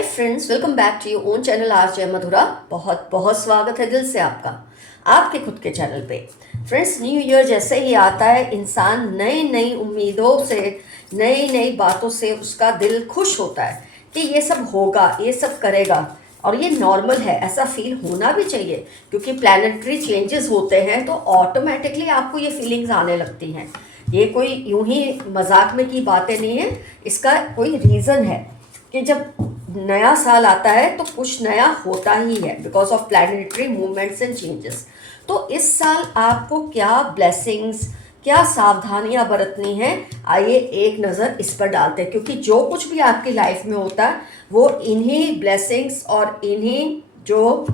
Hi friends, welcome back to your own channel RJ Madhura. बहुत बहुत स्वागत है दिल से आपका आपके खुद के चैनल पे। फ्रेंड्स, न्यू ईयर जैसे ही आता है इंसान नई नई उम्मीदों से, नई नई बातों से उसका दिल खुश होता है कि ये सब होगा, ये सब करेगा और ये नॉर्मल है। ऐसा फील होना भी चाहिए क्योंकि प्लानिटरी चेंजेस होते हैं तो ऑटोमेटिकली आपको ये फीलिंग्स आने लगती हैं। ये कोई यूं ही मजाक में की बातें नहीं है, इसका कोई रीज़न है कि जब नया साल आता है तो कुछ नया होता ही है because of planetary movements and changes. तो इस साल आपको क्या ब्लेसिंग्स, क्या सावधानियां बरतनी है, आइए एक नज़र इस पर डालते हैं। क्योंकि जो कुछ भी आपकी लाइफ में होता है वो इन्हीं ब्लेसिंग्स और इन्हीं जो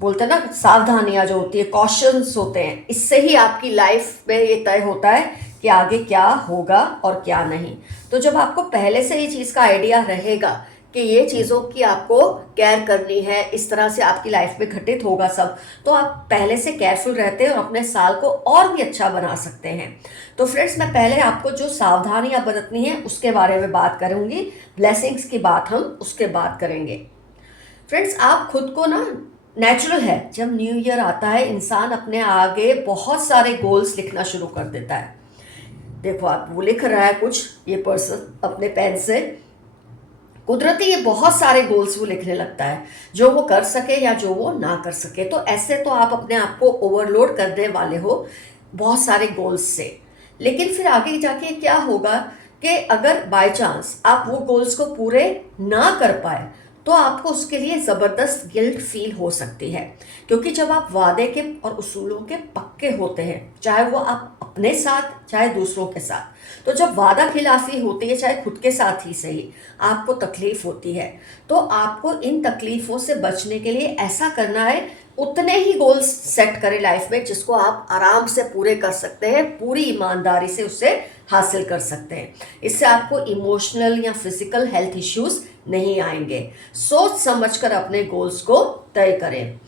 बोलते हैं ना सावधानियां जो होती है, कॉशंस होते हैं, इससे ही आपकी लाइफ में ये तय होता है कि आगे क्या होगा और क्या नहीं। तो जब आपको पहले से ही चीज़ का आइडिया रहेगा कि ये चीज़ों की आपको केयर करनी है, इस तरह से आपकी लाइफ में घटित होगा सब, तो आप पहले से केयरफुल रहते हैं और अपने साल को और भी अच्छा बना सकते हैं। तो फ्रेंड्स, मैं पहले आपको जो सावधानियां बरतनी है उसके बारे में बात करूंगी। ब्लेसिंग्स की बात हम उसके बाद करेंगे। फ्रेंड्स, आप खुद को ना, नेचुरल है जब न्यू ईयर आता है इंसान अपने आगे बहुत सारे गोल्स लिखना शुरू कर देता है। देखो, आप वो लिख रहा है कुछ, ये पर्सन अपने पेन से, कुदरती ये बहुत सारे गोल्स वो लिखने लगता है जो वो कर सके या जो वो ना कर सके। तो ऐसे तो आप अपने आप को ओवरलोड करने वाले हो बहुत सारे गोल्स से। लेकिन फिर आगे जाके क्या होगा कि अगर बाय चांस आप वो गोल्स को पूरे ना कर पाए तो आपको उसके लिए ज़बरदस्त गिल्ट फील हो सकती है। क्योंकि जब आप वादे के और उसूलों के पक्के होते हैं, चाहे वो आप अपने साथ चाहे दूसरों के साथ, तो जब वादा खिलाफी होती है चाहे खुद के साथ ही सही, आपको तकलीफ होती है। तो आपको इन तकलीफों से बचने के लिए ऐसा करना है, उतने ही गोल्स सेट करें लाइफ में जिसको आप आराम से पूरे कर सकते हैं, पूरी ईमानदारी से उसे हासिल कर सकते हैं। इससे आपको इमोशनल या फिजिकल हेल्थ इश्यूज नहीं आएंगे। सोच समझकर अपने गोल्स को तय करें।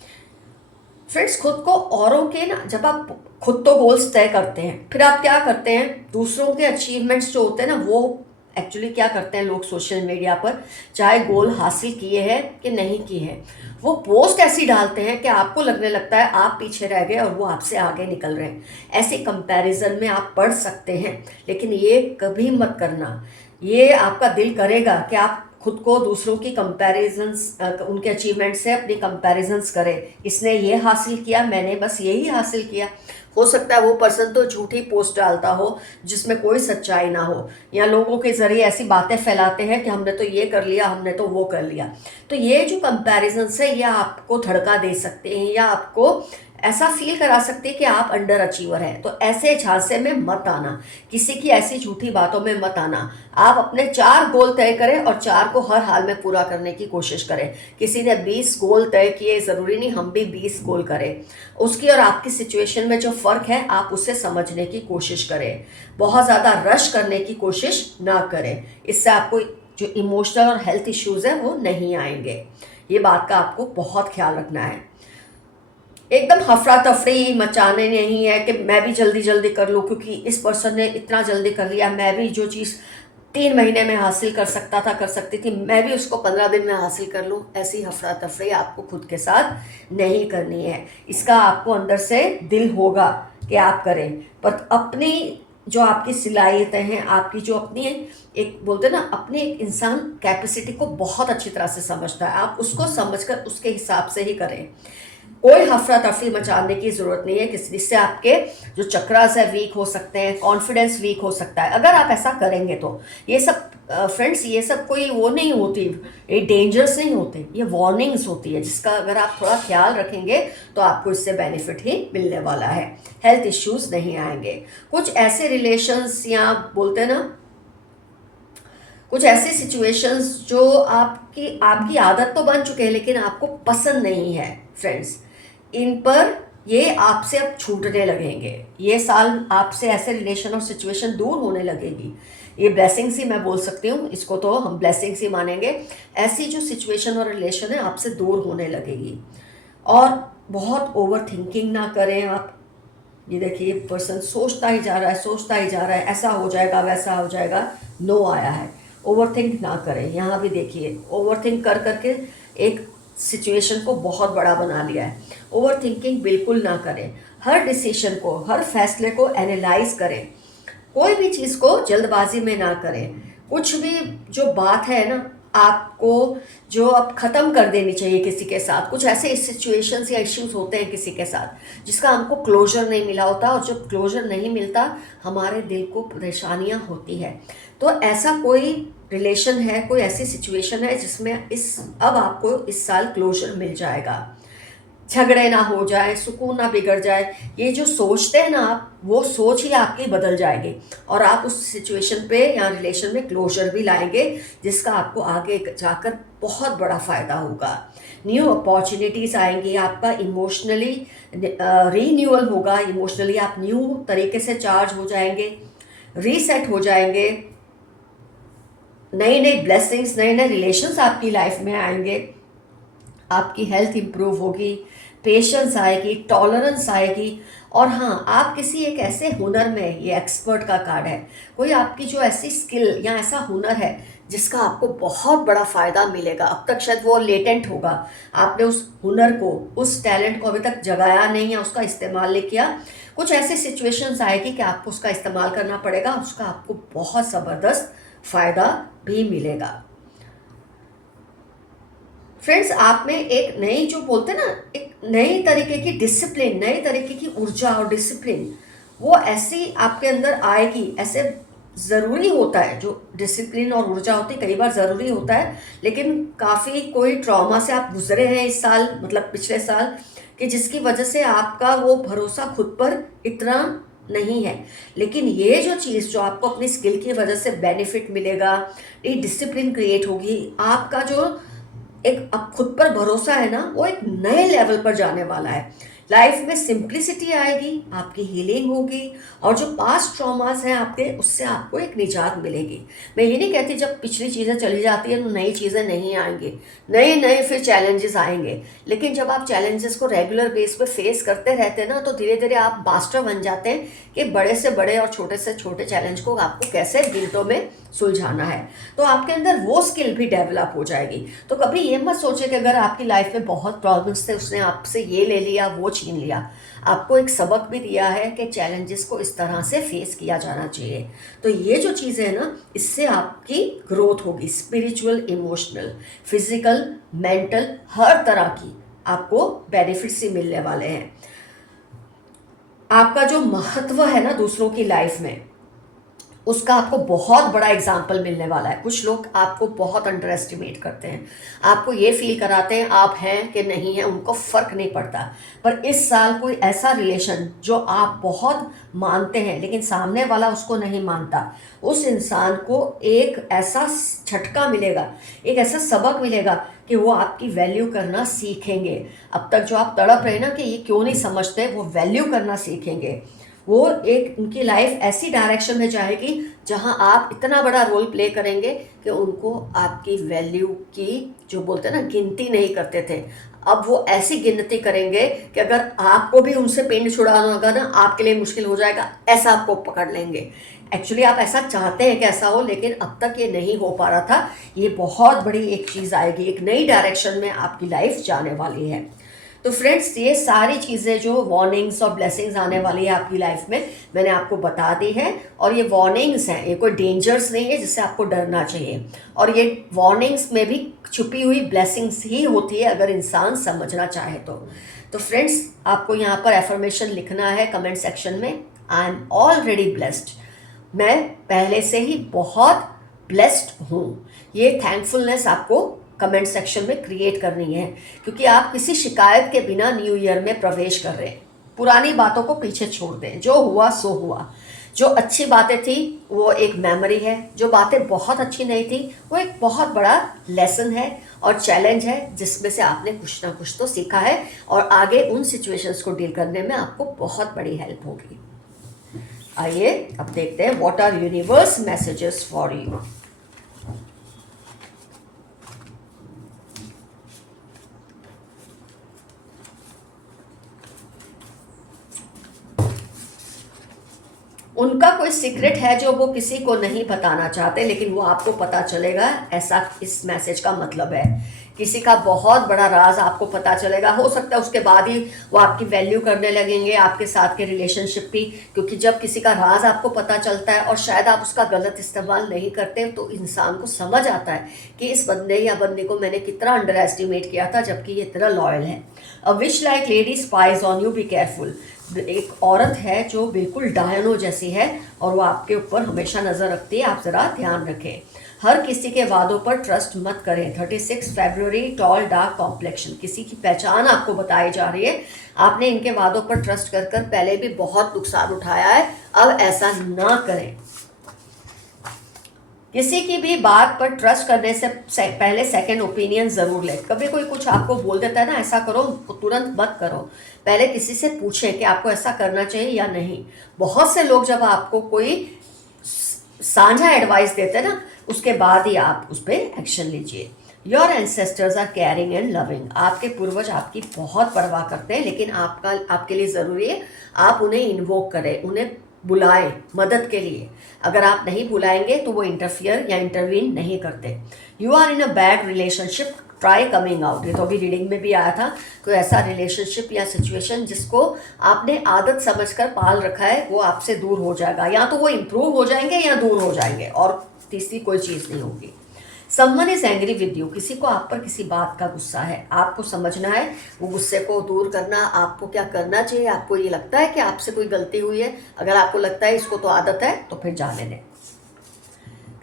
फ्रेंड्स, खुद को औरों के ना, जब आप खुद तो गोल्स तय करते हैं, फिर आप क्या करते हैं, दूसरों के अचीवमेंट्स जो होते हैं ना, वो एक्चुअली क्या करते हैं लोग सोशल मीडिया पर, चाहे गोल हासिल किए हैं कि नहीं किए हैं, वो पोस्ट ऐसी डालते हैं कि आपको लगने लगता है आप पीछे रह गए और वो आपसे आगे निकल रहे हैं। ऐसे कंपैरिजन में आप पढ़ सकते हैं, लेकिन ये कभी मत करना। ये आपका दिल करेगा कि आप खुद को दूसरों की कंपैरिजंस, उनके अचीवमेंट से अपनी कंपैरिजंस करें। इसने ये हासिल किया, मैंने बस यही हासिल किया। हो सकता है वो पर्सन तो झूठी पोस्ट डालता हो जिसमें कोई सच्चाई ना हो, या लोगों के ज़रिए ऐसी बातें फैलाते हैं कि हमने तो ये कर लिया, हमने तो वो कर लिया। तो ये जो कंपैरिजंस है ये आपको धड़का दे सकते हैं या आपको ऐसा फील करा सकते हैं कि आप अंडर अचीवर हैं। तो ऐसे झांसे में मत आना, किसी की ऐसी झूठी बातों में मत आना। आप अपने 4 गोल तय करें और 4 को हर हाल में पूरा करने की कोशिश करें। किसी ने 20 गोल तय किए, ज़रूरी नहीं हम भी 20 गोल करें। उसकी और आपकी सिचुएशन में जो फ़र्क है आप उसे समझने की कोशिश करें। बहुत ज़्यादा रश करने की कोशिश ना करें, इससे आपको जो इमोशनल और हेल्थ इश्यूज़ हैं वो नहीं आएंगे। ये बात का आपको बहुत ख्याल रखना है। एकदम हफरा तफरी मचाने नहीं है कि मैं भी जल्दी जल्दी कर लूँ क्योंकि इस पर्सन ने इतना जल्दी कर लिया, मैं भी जो चीज़ 3 महीने में हासिल कर सकता था, कर सकती थी, मैं भी उसको 15 दिन में हासिल कर लूँ। ऐसी हफरा तफरी आपको खुद के साथ नहीं करनी है। इसका आपको अंदर से दिल होगा कि आप करें, पर अपनी जो आपकी सलाहियतें हैं, आपकी जो अपनी एक बोलते हैं ना, अपनी एक इंसान कैपेसिटी को बहुत अच्छी तरह से समझता है, आप उसको समझकर उसके हिसाब से ही करें। कोई हफरा तफरी मचाने की ज़रूरत नहीं है जिससे आपके जो चक्रास है वीक हो सकते हैं, कॉन्फिडेंस वीक हो सकता है अगर आप ऐसा करेंगे तो। ये सब फ्रेंड्स, ये सब कोई वो नहीं होती, ये डेंजर्स नहीं होते, ये वार्निंग्स होती है जिसका अगर आप थोड़ा ख्याल रखेंगे तो आपको इससे बेनिफिट ही मिलने वाला है। हेल्थ इश्यूज नहीं आएंगे। कुछ ऐसे रिलेशंस या बोलते हैं ना कुछ ऐसी सिचुएशंस जो आपकी आपकी आदत तो बन चुके हैं लेकिन आपको पसंद नहीं है फ्रेंड्स, इन पर ये आपसे अब छूटने लगेंगे। ये साल आपसे ऐसे रिलेशन और सिचुएशन दूर होने लगेगी। ये ब्लेसिंग्स ही मैं बोल सकती हूँ, इसको तो हम ब्लेसिंग्स ही मानेंगे। ऐसी जो सिचुएशन और रिलेशन है आपसे दूर होने लगेगी। और बहुत ओवर थिंकिंग ना करें आप। ये देखिए, पर्सन सोचता ही जा रहा है, सोचता ही जा रहा है, ऐसा हो जाएगा वैसा हो जाएगा, नो आया है। ओवरथिंक ना करें। यहाँ भी देखिए ओवरथिंक कर करके एक सिचुएशन को बहुत बड़ा बना लिया है। ओवर थिंकिंग बिल्कुल ना करें। हर डिसीजन को, हर फैसले को एनालाइज करें। कोई भी चीज़ को जल्दबाजी में ना करें। कुछ भी जो बात है ना, आपको जो अब ख़त्म कर देनी चाहिए किसी के साथ। कुछ ऐसे सिचुएशंस या इश्यूज होते हैं किसी के साथ जिसका हमको क्लोजर नहीं मिला होता, और जब क्लोजर नहीं मिलता हमारे दिल को परेशानियां होती है। तो ऐसा कोई रिलेशन है, कोई ऐसी सिचुएशन है जिसमें अब आपको इस साल क्लोजर मिल जाएगा। झगड़े ना हो जाए, सुकून ना बिगड़ जाए, ये जो सोचते हैं ना आप, वो सोच ही आपकी बदल जाएगी और आप उस सिचुएशन पे या रिलेशन में क्लोजर भी लाएंगे, जिसका आपको आगे जाकर बहुत बड़ा फ़ायदा होगा। न्यू अपॉर्चुनिटीज़ आएंगी, आपका इमोशनली रीन्यूअल होगा। इमोशनली आप न्यू तरीके से चार्ज हो जाएंगे, रीसेट हो जाएंगे। नई नई ब्लेसिंग्स, नए नए रिलेशंस आपकी लाइफ में आएंगे। आपकी हेल्थ इंप्रूव होगी, पेशेंस आएगी, टॉलरेंस आएगी। और हाँ, आप किसी एक ऐसे हुनर में, ये एक्सपर्ट का कार्ड है, कोई आपकी जो ऐसी स्किल या ऐसा हुनर है जिसका आपको बहुत बड़ा फ़ायदा मिलेगा। अब तक शायद वो लेटेंट होगा, आपने उस हुनर को, उस टैलेंट को अभी तक जगाया नहीं या उसका इस्तेमाल नहीं किया। कुछ ऐसी सिचुएशंस आएगी कि आपको उसका इस्तेमाल करना पड़ेगा, उसका आपको बहुत ज़बरदस्त फ़ायदा भी मिलेगा। फ्रेंड्स, आप में एक नई, जो बोलते हैं ना, एक नई तरीके की डिसिप्लिन, नई तरीके की ऊर्जा और डिसिप्लिन, वो ऐसी आपके अंदर आएगी। ऐसे ज़रूरी होता है, जो डिसिप्लिन और ऊर्जा होती है कई बार ज़रूरी होता है, लेकिन काफ़ी कोई ट्रॉमा से आप गुजरे हैं इस साल, मतलब पिछले साल, कि जिसकी वजह से आपका वो भरोसा खुद पर इतना नहीं है। लेकिन ये जो चीज़, जो आपको अपनी स्किल की वजह से बेनिफिट मिलेगा, ये डिसिप्लिन क्रिएट होगी, आपका जो एक अब खुद पर भरोसा है ना, वो एक नए लेवल पर जाने वाला है। लाइफ में सिंप्लिसिटी आएगी, आपकी हीलिंग होगी, और जो पास्ट ट्रॉमास हैं आपके, उससे आपको एक निजात मिलेगी। मैं ये नहीं कहती जब पिछली चीज़ें चली जाती हैं तो नई चीज़ें नहीं आएंगी, नए नए फिर चैलेंजेस आएंगे। लेकिन जब आप चैलेंजेस को रेगुलर बेस पे फेस करते रहते हैं ना, तो धीरे धीरे आप मास्टर बन जाते हैं कि बड़े से बड़े और छोटे से छोटे चैलेंज को आपको कैसे मिनटों में सुलझाना है। तो आपके अंदर वो स्किल भी डेवलप हो जाएगी। तो कभी ये मत सोचे कि अगर आपकी लाइफ में बहुत प्रॉब्लम्स थे, उसने आपसे ये ले लिया, वो छीन लिया। आपको एक सबक भी दिया है कि चैलेंजेस को इस तरह से फेस किया जाना चाहिए। तो ये जो चीज़ें हैं ना, इससे आपकी ग्रोथ होगी, स्पिरिचुअल, इमोशनल, फिजिकल, मेंटल, हर तरह की आपको बेनिफिट्स ही मिलने वाले हैं। आपका जो महत्व है ना दूसरों की लाइफ में, उसका आपको बहुत बड़ा एग्जाम्पल मिलने वाला है। कुछ लोग आपको बहुत अंडर एस्टिमेट करते हैं, आपको ये फील कराते हैं आप हैं कि नहीं हैं, उनको फ़र्क नहीं पड़ता। पर इस साल कोई ऐसा रिलेशन जो आप बहुत मानते हैं लेकिन सामने वाला उसको नहीं मानता, उस इंसान को एक ऐसा झटका मिलेगा, एक ऐसा सबक मिलेगा कि वो आपकी वैल्यू करना सीखेंगे। अब तक जो आप तड़प रहे ना कि ये क्यों नहीं समझते, वो वैल्यू करना सीखेंगे। वो एक, उनकी लाइफ ऐसी डायरेक्शन में जाएगी जहां आप इतना बड़ा रोल प्ले करेंगे कि उनको आपकी वैल्यू की, जो बोलते हैं ना, गिनती नहीं करते थे, अब वो ऐसी गिनती करेंगे कि अगर आपको भी उनसे पिंड छुड़ाना होगा ना, आपके लिए मुश्किल हो जाएगा, ऐसा आपको पकड़ लेंगे। एक्चुअली आप ऐसा चाहते हैं कि ऐसा हो, लेकिन अब तक ये नहीं हो पा रहा था। ये बहुत बड़ी एक चीज़ आएगी, एक नई डायरेक्शन में आपकी लाइफ जाने वाली है। तो फ्रेंड्स, ये सारी चीज़ें जो वार्निंग्स और ब्लेसिंग्स आने वाली है आपकी लाइफ में, मैंने आपको बता दी है। और ये वार्निंग्स हैं, ये कोई डेंजर्स नहीं है जिससे आपको डरना चाहिए। और ये वार्निंग्स में भी छुपी हुई ब्लेसिंग्स ही होती है, अगर इंसान समझना चाहे तो फ्रेंड्स, आपको यहाँ पर एफर्मेशन लिखना है कमेंट सेक्शन में, आई एम ऑलरेडी ब्लेस्ड। मैं पहले से ही बहुत ब्लेस्ड हूँ। ये थैंकफुलनेस आपको कमेंट सेक्शन में क्रिएट करनी है, क्योंकि आप किसी शिकायत के बिना न्यू ईयर में प्रवेश कर रहे हैं। पुरानी बातों को पीछे छोड़ दें, जो हुआ सो हुआ। जो अच्छी बातें थी वो एक मेमोरी है, जो बातें बहुत अच्छी नहीं थी वो एक बहुत बड़ा लेसन है और चैलेंज है, जिसमें से आपने कुछ ना कुछ तो सीखा है, और आगे उन सिचुएशंस को डील करने में आपको बहुत बड़ी हेल्प होगी। आइए अब देखते हैं what are universe messages for you. उनका कोई सीक्रेट है जो वो किसी को नहीं बताना चाहते, लेकिन वो आपको पता चलेगा, ऐसा इस मैसेज का मतलब है। किसी का बहुत बड़ा राज आपको पता चलेगा, हो सकता है उसके बाद ही वो आपकी वैल्यू करने लगेंगे, आपके साथ के रिलेशनशिप भी, क्योंकि जब किसी का राज आपको पता चलता है और शायद आप उसका गलत इस्तेमाल नहीं करते, तो इंसान को समझ आता है कि इस बंदे या बंदी को मैंने कितना अंडर एस्टिमेट किया था, जबकि ये इतना लॉयल है। A wish like lady spies on you, be careful. एक औरत है जो बिल्कुल डायनो जैसी है और वो आपके ऊपर हमेशा नज़र रखती है, आप ज़रा ध्यान रखें। हर किसी के वादों पर ट्रस्ट मत करें। 36 फरवरी, टॉल डार्क कॉम्प्लेक्शन, किसी की पहचान आपको बताई जा रही है, आपने इनके वादों पर ट्रस्ट कर कर पहले भी बहुत नुकसान उठाया है, अब ऐसा ना करें। किसी की भी बात पर ट्रस्ट करने से पहले सेकंड ओपिनियन ज़रूर लें। कभी कोई कुछ आपको बोल देता है ना ऐसा करो, तो तुरंत मत करो, पहले किसी से पूछें कि आपको ऐसा करना चाहिए या नहीं। बहुत से लोग जब आपको कोई साझा एडवाइस देते हैं ना, उसके बाद ही आप उस पर एक्शन लीजिए। Your ancestors are caring and loving, आपके पूर्वज आपकी बहुत परवाह करते हैं, लेकिन आपके लिए ज़रूरी है आप उन्हें इन्वोक करें, उन्हें बुलाएं मदद के लिए। अगर आप नहीं बुलाएंगे तो वो इंटरफियर या इंटरवीन नहीं करते। You are in a bad relationship, try coming out. ये तो अभी रीडिंग में भी आया था, कोई ऐसा रिलेशनशिप या सिचुएशन जिसको आपने आदत समझकर पाल रखा है, वो आपसे दूर हो जाएगा, या तो वो इम्प्रूव हो जाएंगे या दूर हो जाएंगे, और तीसरी कोई चीज़ नहीं होगी। Someone is angry with you, किसी को आप पर किसी बात का गुस्सा है, आपको समझना है वो गुस्से को दूर करना, आपको क्या करना चाहिए। आपको ये लगता है कि आपसे कोई गलती हुई है, अगर आपको लगता है इसको तो आदत है, तो फिर जाने दें।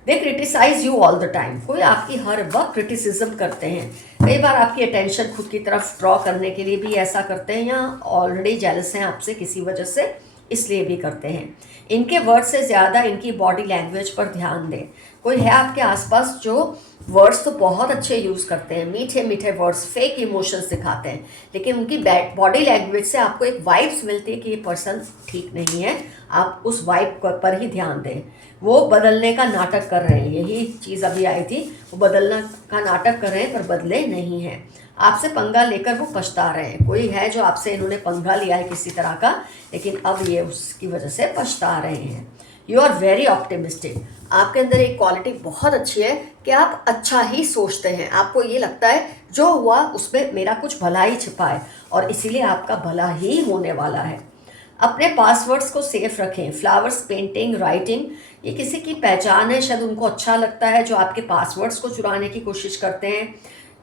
They criticise you all the time, कोई आपकी हर वक्त क्रिटिसिज्म करते हैं। कई बार आपकी अटेंशन खुद की तरफ ड्रॉ करने के लिए भी ऐसा करते हैं, या ऑलरेडी जेलस हैं आपसे किसी वजह से, इसलिए भी करते हैं। इनके वर्ड से ज़्यादा इनकी बॉडी लैंग्वेज पर ध्यान दें। कोई है आपके आसपास जो वर्ड्स तो बहुत अच्छे यूज़ करते हैं, मीठे मीठे वर्ड्स, फेक इमोशंस दिखाते हैं, लेकिन उनकी बॉडी लैंग्वेज से आपको एक वाइब्स मिलती है कि ये पर्सन ठीक नहीं है। आप उस वाइब पर ही ध्यान दें। वो बदलने का नाटक कर रहे हैं, यही चीज़ अभी आई थी, वो बदलने का नाटक कर रहे हैं पर बदले नहीं हैं। आपसे पंगा लेकर वो पछता रहे हैं। कोई है जो आपसे इन्होंने पंगा लिया है किसी तरह का, लेकिन अब ये उसकी वजह से पछता रहे हैं। यू आर वेरी ऑप्टिमिस्टिक, आपके अंदर एक क्वालिटी बहुत अच्छी है कि आप अच्छा ही सोचते हैं। आपको ये लगता है जो हुआ उसमें मेरा कुछ भला ही छिपा है, और इसीलिए आपका भला ही होने वाला है। अपने पासवर्ड्स को सेफ रखें। फ्लावर्स, पेंटिंग, राइटिंग, ये किसी की पहचान है, शायद उनको अच्छा लगता है जो आपके पासवर्ड्स को चुराने की कोशिश करते हैं,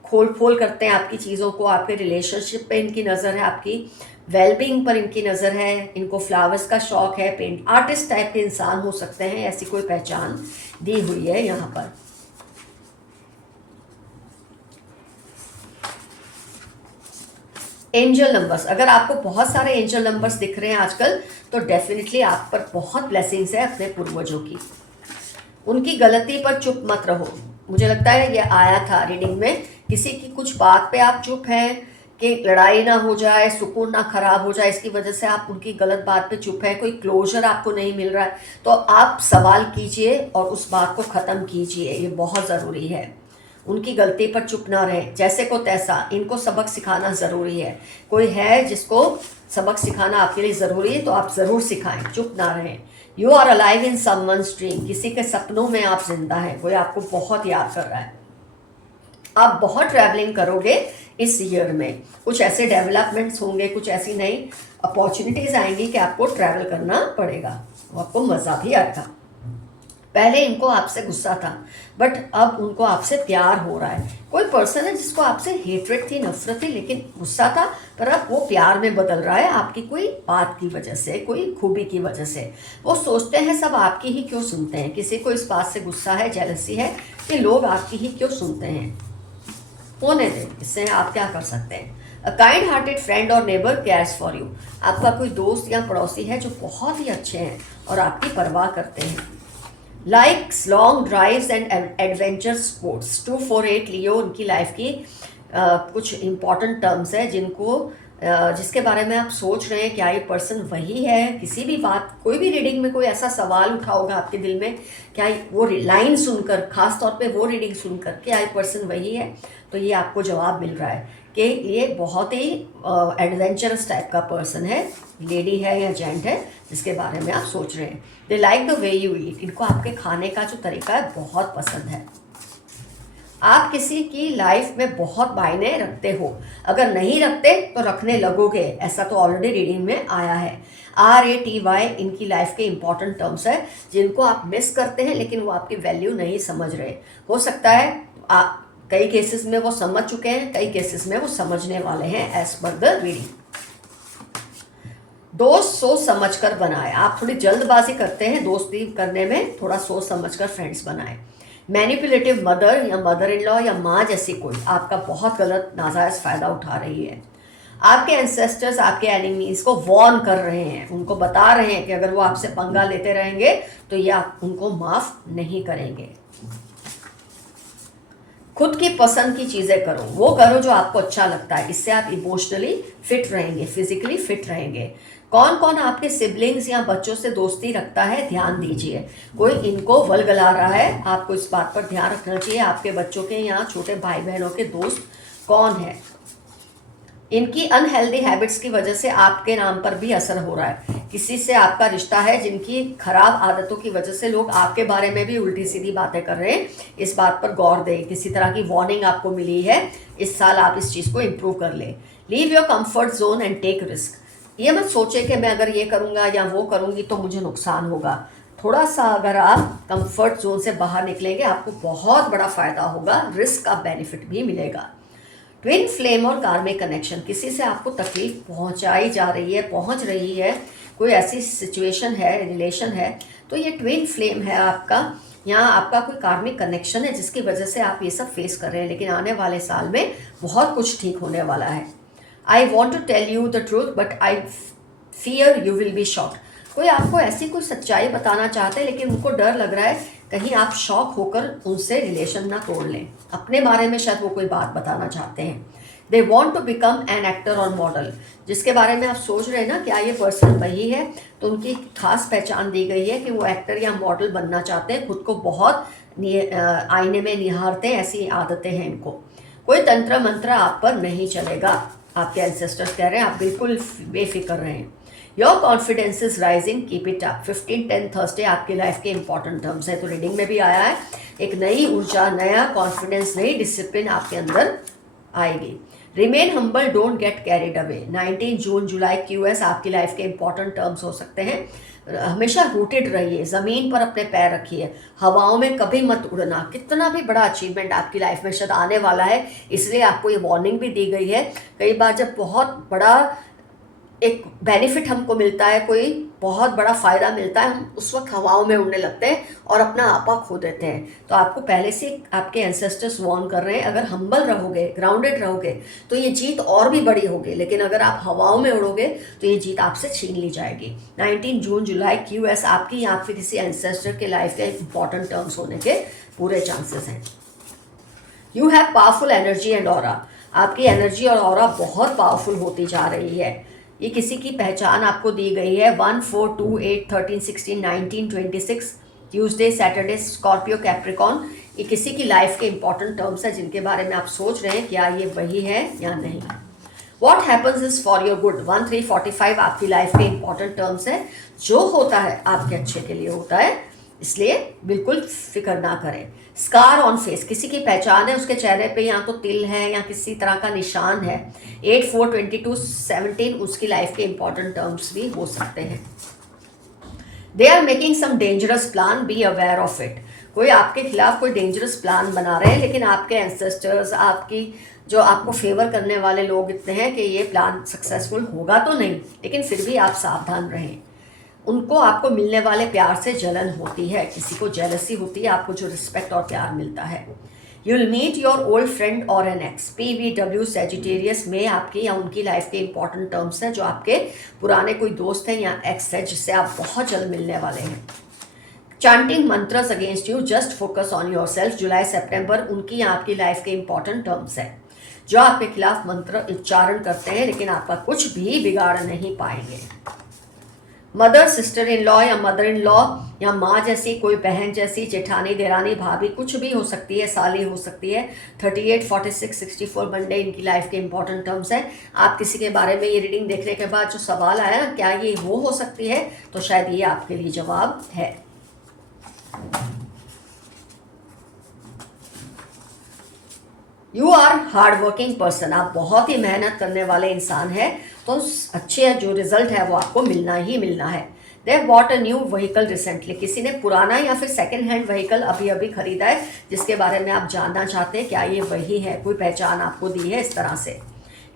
खोल करते हैं आपकी चीज़ों को। आपके रिलेशनशिप पे इनकी नज़र है, आपकी वेलबींग पर इनकी नज़र है, इनको फ्लावर्स का शौक़ है, पेंट आर्टिस्ट टाइप के इंसान हो सकते हैं, ऐसी कोई पहचान दी हुई है यहाँ पर। एंजल नंबर्स, अगर आपको बहुत सारे एंजल नंबर्स दिख रहे हैं आजकल, तो डेफिनेटली आप पर बहुत ब्लेसिंग्स है अपने पूर्वजों की। उनकी गलती पर चुप मत रहो। मुझे लगता है ये आया था रीडिंग में, किसी की कुछ बात पे आप चुप हैं कि लड़ाई ना हो जाए, सुकून ना खराब हो जाए, इसकी वजह से आप उनकी गलत बात पे चुप है, कोई क्लोजर आपको नहीं मिल रहा है, तो आप सवाल कीजिए और उस बात को ख़त्म कीजिए, ये बहुत ज़रूरी है। उनकी गलती पर चुप ना रहें, जैसे को तैसा। इनको सबक सिखाना ज़रूरी है। कोई है जिसको सबक सिखाना आपके लिए ज़रूरी है, तो आप ज़रूर सिखाएं, चुप ना रहें। You are alive in someone's dream, किसी के सपनों में आप जिंदा हैं, कोई आपको बहुत याद कर रहा है। आप बहुत ट्रैवलिंग करोगे इस ईयर में, कुछ ऐसे डेवलपमेंट्स होंगे, कुछ ऐसी नई अपॉर्चुनिटीज़ आएंगी कि आपको ट्रैवल करना पड़ेगा, वो आपको मज़ा भी आएगा। पहले इनको आपसे गुस्सा था, बट अब उनको आपसे प्यार हो रहा है। कोई पर्सन है जिसको आपसे हेट्रेड थी, नफरत थी, लेकिन गुस्सा था, पर अब वो प्यार में बदल रहा है आपकी कोई बात की वजह से, कोई खूबी की वजह से। वो सोचते हैं सब आपकी ही क्यों सुनते हैं। किसी को इस बात से गुस्सा है, जेलसी है कि लोग आपकी ही क्यों सुनते हैं। होने दें, इससे आप क्या कर सकते हैं। अ काइंड हार्टेड फ्रेंड और नेबर केयर्स फॉर यू, आपका कोई दोस्त या पड़ोसी है जो बहुत ही अच्छे हैं और आपकी परवाह करते हैं। Likes long drives and adventure sports, 248 लियो, उनकी लाइफ की कुछ इंपॉर्टेंट टर्म्स है जिसके बारे में आप सोच रहे हैं क्या ये पर्सन वही है। किसी भी बात, कोई भी रीडिंग में कोई ऐसा सवाल उठा होगा आपके दिल में, क्या वो लाइन सुनकर, खास तौर पे वो रीडिंग सुनकर, क्या ये पर्सन वही है, तो ये आपको जवाब मिल रहा है कि ये बहुत ही एडवेंचरस टाइप का पर्सन है, लेडी है या जेंट है जिसके बारे में आप सोच रहे हैं। They like the way you eat, इनको आपके खाने का जो तरीका है बहुत पसंद है। आप किसी की लाइफ में बहुत मायने रखते हो, अगर नहीं रखते तो रखने लगोगे, ऐसा तो ऑलरेडी रीडिंग में आया है। RATY इनकी लाइफ के इंपॉर्टेंट टर्म्स है जिनको आप मिस करते हैं लेकिन वो आपकी वैल्यू नहीं समझ रहे। हो सकता है कई केसेस में वो समझ चुके हैं, कई केसेस में वो समझने वाले हैं एज पर द रीडिंग। दोस्त सोच समझ कर बनाए, आप थोड़ी जल्दबाजी करते हैं दोस्ती करने में, थोड़ा सोच समझ कर फ्रेंड्स बनाए। मैनिपुलेटिव मदर या मदर इन लॉ या माँ जैसी कोई आपका बहुत गलत नाजायज़ फ़ायदा उठा रही है। आपके एंसेस्टर्स आपके एनिमीज़ को वॉर्न कर रहे हैं, उनको बता रहे हैं कि अगर वो आपसे पंगा लेते रहेंगे तो ये आप उनको माफ़ नहीं करेंगे। खुद की पसंद की चीज़ें करो, वो करो जो आपको अच्छा लगता है, इससे आप इमोशनली फिट रहेंगे, फिजिकली फिट रहेंगे। कौन कौन आपके सिबलिंग्स या बच्चों से दोस्ती रखता है ध्यान दीजिए, कोई इनको वलगला रहा है, आपको इस बात पर ध्यान रखना चाहिए। आपके बच्चों के या छोटे भाई बहनों के दोस्त कौन है। इनकी अनहेल्दी हैबिट्स की वजह से आपके नाम पर भी असर हो रहा है, किसी से आपका रिश्ता है जिनकी खराब आदतों की वजह से लोग आपके बारे में भी उल्टी सीधी बातें कर रहे हैं, इस बात पर गौर दें। किसी तरह की वार्निंग आपको मिली है, इस साल आप इस चीज़ को इम्प्रूव कर लें। Leave your comfort zone and take risk, ये मत सोचे कि मैं अगर ये करूँगा या वो करूँगी तो मुझे नुकसान होगा। थोड़ा सा अगर आप कंफर्ट जोन से बाहर निकलेंगे आपको बहुत बड़ा फ़ायदा होगा, रिस्क का बेनिफिट भी मिलेगा। ट्विन फ्लेम और कार्मिक कनेक्शन, किसी से आपको तकलीफ पहुंचाई जा रही है, पहुंच रही है, कोई ऐसी सिचुएशन है, रिलेशन है, तो ये ट्विन फ्लेम है आपका, यहाँ आपका कोई कार्मिक कनेक्शन है जिसकी वजह से आप ये सब फेस कर रहे हैं। लेकिन आने वाले साल में बहुत कुछ ठीक होने वाला है। I want to tell you the truth but I fear you will be shocked, कोई आपको ऐसी कोई सच्चाई बताना चाहते हैं लेकिन उनको डर लग रहा है कहीं आप शॉक होकर उनसे रिलेशन ना तोड़ लें, अपने बारे में शायद वो कोई बात बताना चाहते हैं। They want to become an actor और मॉडल, जिसके बारे में आप सोच रहे हैं ना क्या ये पर्सन वही है, तो उनकी खास पहचान दी गई है कि वो एक्टर या मॉडल बनना चाहते हैं, खुद को बहुत आईने में निहारते हैं, ऐसी आदतें हैं इनको। कोई तंत्र मंत्र आप पर नहीं चलेगा, आपके एंसेस्टर्स कह रहे हैं, आप बिल्कुल बेफिक्र रहें। Your confidence is rising, keep it up. 15-10 Thursday आपकी लाइफ के इंपॉर्टेंट टर्म्स है, तो रीडिंग में भी आया है, एक नई ऊर्जा, नया कॉन्फिडेंस, नई डिसिप्लिन आपके अंदर आएगी। Remain humble, don't get carried away. 19 June July QS आपकी लाइफ के इंपॉर्टेंट टर्म्स हो सकते हैं। हमेशा रूटेड रहिए, ज़मीन पर अपने पैर रखिए, हवाओं में कभी मत उड़ना। कितना भी बड़ा अचीवमेंट आपकी लाइफ में शायद आने वाला है, इसलिए आपको ये वार्निंग भी दी गई है। कई बार जब बहुत बड़ा एक बेनिफिट हमको मिलता है, कोई बहुत बड़ा फ़ायदा मिलता है, हम उस वक्त हवाओं में उड़ने लगते हैं और अपना आपा खो देते हैं। तो आपको पहले से आपके एंसेस्टर्स वार्न कर रहे हैं, अगर हम्बल रहोगे, ग्राउंडेड रहोगे तो ये जीत और भी बड़ी होगी, लेकिन अगर आप हवाओं में उड़ोगे तो ये जीत आपसे छीन ली जाएगी। 19 जून जुलाई QS आपकी या फिर किसी एंसेस्टर के लाइफ के इंपॉर्टेंट टर्म्स होने के पूरे चांसेस हैं। You have powerful energy and aura, आपकी एनर्जी और ऑरा बहुत पावरफुल होती जा रही है। ये किसी की पहचान आपको दी गई है। 1, 4, 2, 8, 13, 16, 19, 26, ट्यूसडे, सैटरडे, स्कॉर्पियो, कैप्रिकॉन, ये किसी की लाइफ के इंपॉर्टेंट टर्म्स हैं जिनके बारे में आप सोच रहे हैं क्या ये वही है या नहीं। What happens is for your good, 1, 3, 45 आपकी लाइफ के इंपॉर्टेंट टर्म्स है, जो होता है आपके अच्छे के लिए होता है, इसलिए बिल्कुल फिक्र ना करें। स्कार ऑन फेस, किसी की पहचान है, उसके चेहरे पे या तो तिल है या किसी तरह का निशान है। 8, 4, 22, 17 उसकी लाइफ के इंपॉर्टेंट टर्म्स भी हो सकते हैं। They are making some dangerous plan, be aware of it, कोई आपके खिलाफ कोई डेंजरस प्लान बना रहे हैं, लेकिन आपके एंसेस्टर्स, आपकी जो आपको फेवर करने वाले लोग इतने हैं कि ये प्लान सक्सेसफुल होगा तो नहीं, लेकिन फिर भी आप सावधान रहें। उनको आपको मिलने वाले प्यार से जलन होती है, किसी को जेलसी होती है आपको जो रिस्पेक्ट और प्यार मिलता है। You will meet your old friend और एन एक्स, PVW सेजिटेरियस में आपकी या उनकी लाइफ के इंपॉर्टेंट टर्म्स हैं, जो आपके पुराने कोई दोस्त हैं या एक्स है जिससे आप बहुत जल्द मिलने वाले हैं। Chanting mantras against you, just focus on yourself, July सितंबर उनकी या आपकी लाइफ के इंपॉर्टेंट टर्म्स हैं, जो आपके खिलाफ मंत्र उच्चारण करते हैं लेकिन आपका कुछ भी बिगाड़ नहीं पाएंगे। मदर, सिस्टर इन लॉ या मदर इन लॉ या माँ जैसी, कोई बहन जैसी, जेठानी, देरानी, भाभी, कुछ भी हो सकती है, साली हो सकती है। 38, 46, 64 मंडे इनकी लाइफ के इंपॉर्टेंट टर्म्स हैं। आप किसी के बारे में ये रीडिंग देखने के बाद जो सवाल आया ना, क्या ये वो हो सकती है, तो शायद ये आपके लिए जवाब है। You are hard working person, आप बहुत ही मेहनत करने वाले इंसान हैं, तो अच्छे जो रिजल्ट है वो आपको मिलना ही मिलना है। They bought a new vehicle recently, किसी ने पुराना या फिर सेकेंड हैंड व्हीकल अभी अभी खरीदा है जिसके बारे में आप जानना चाहते हैं क्या ये वही है, कोई पहचान आपको दी है इस तरह से।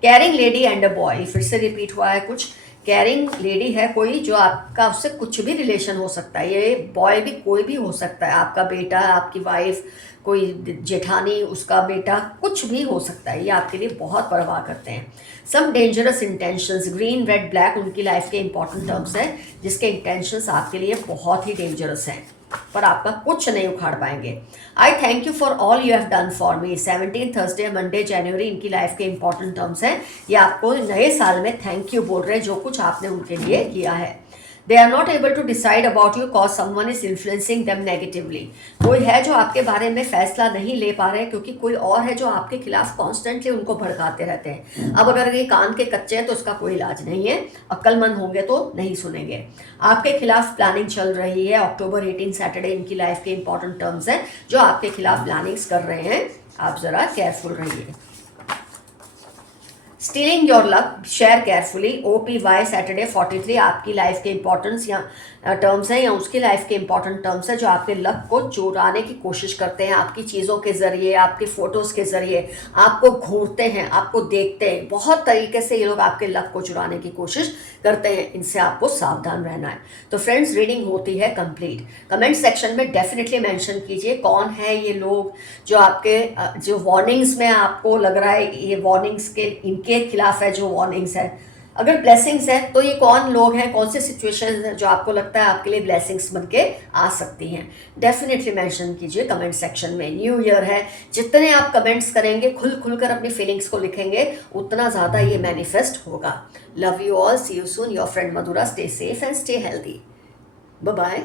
Carrying lady and a boy, फिर से रिपीट हुआ है कुछ। कैरिंग लेडी है कोई जो आपका, उससे कुछ भी रिलेशन हो सकता है, ये बॉय भी कोई भी हो सकता है, आपका बेटा, आपकी वाइफ, कोई जेठानी, उसका बेटा, कुछ भी हो सकता है, ये आपके लिए बहुत परवाह करते हैं। Some dangerous intentions, green, red, black उनकी लाइफ के इंपॉर्टेंट टर्म्स हैं जिसके इंटेंशंस आपके लिए बहुत ही डेंजरस हैं, पर आपका कुछ नहीं उखाड़ पाएंगे। I thank you for all you have done for me, 17 Thursday Monday जनवरी इनकी लाइफ के इंपॉर्टेंट टर्म्स हैं। ये आपको नए साल में थैंक यू बोल रहे हैं जो कुछ आपने उनके लिए किया है। They are not able to decide about you cause someone is influencing them negatively, कोई है जो आपके बारे में फैसला नहीं ले पा रहे क्योंकि कोई और है जो आपके खिलाफ कॉन्स्टेंटली उनको भड़काते रहते हैं। अब अगर ये कान के कच्चे हैं तो उसका कोई इलाज नहीं है, अक्लमंद होंगे तो नहीं सुनेंगे। आपके खिलाफ प्लानिंग चल रही है, अक्टूबर 18 सैटरडे इनकी लाइफ के इंपॉर्टेंट टर्म्स हैं जो आपके खिलाफ प्लानिंग्स कर रहे हैं, आप जरा केयरफुल रहिए। Stealing your luck, share carefully, OPY Saturday 43 आपकी लाइफ के इंपॉर्टेंस या टर्म्स हैं या उसकी लाइफ के इंपॉर्टेंट टर्म्स हैं जो आपके लक को चुराने की कोशिश करते हैं, आपकी चीज़ों के ज़रिए, आपके फ़ोटोज़ के ज़रिए, आपको घूरते हैं, आपको देखते हैं, बहुत तरीके से ये लोग आपके लक को चुराने की कोशिश करते हैं, इनसे आपको सावधान रहना है। तो फ्रेंड्स, रीडिंग होती है कंप्लीट। कमेंट सेक्शन में डेफिनेटली मेंशन कीजिए कौन है ये लोग जो आपके जो वार्निंग्स में आपको लग रहा है ये वार्निंग्स के इनके खिलाफ है, जो वार्निंग्स है। अगर ब्लेसिंग्स है तो ये कौन लोग हैं, कौन से सिचुएशंस हैं जो आपको लगता है आपके लिए ब्लेसिंग्स बन के आ सकती हैं, डेफिनेटली मेंशन कीजिए कमेंट सेक्शन में। न्यू ईयर है, जितने आप कमेंट्स करेंगे, खुल कर अपनी फीलिंग्स को लिखेंगे, उतना ज़्यादा ये मैनिफेस्ट होगा। Love you all, see you soon, your friend Madhura, stay safe and stay healthy, bye bye.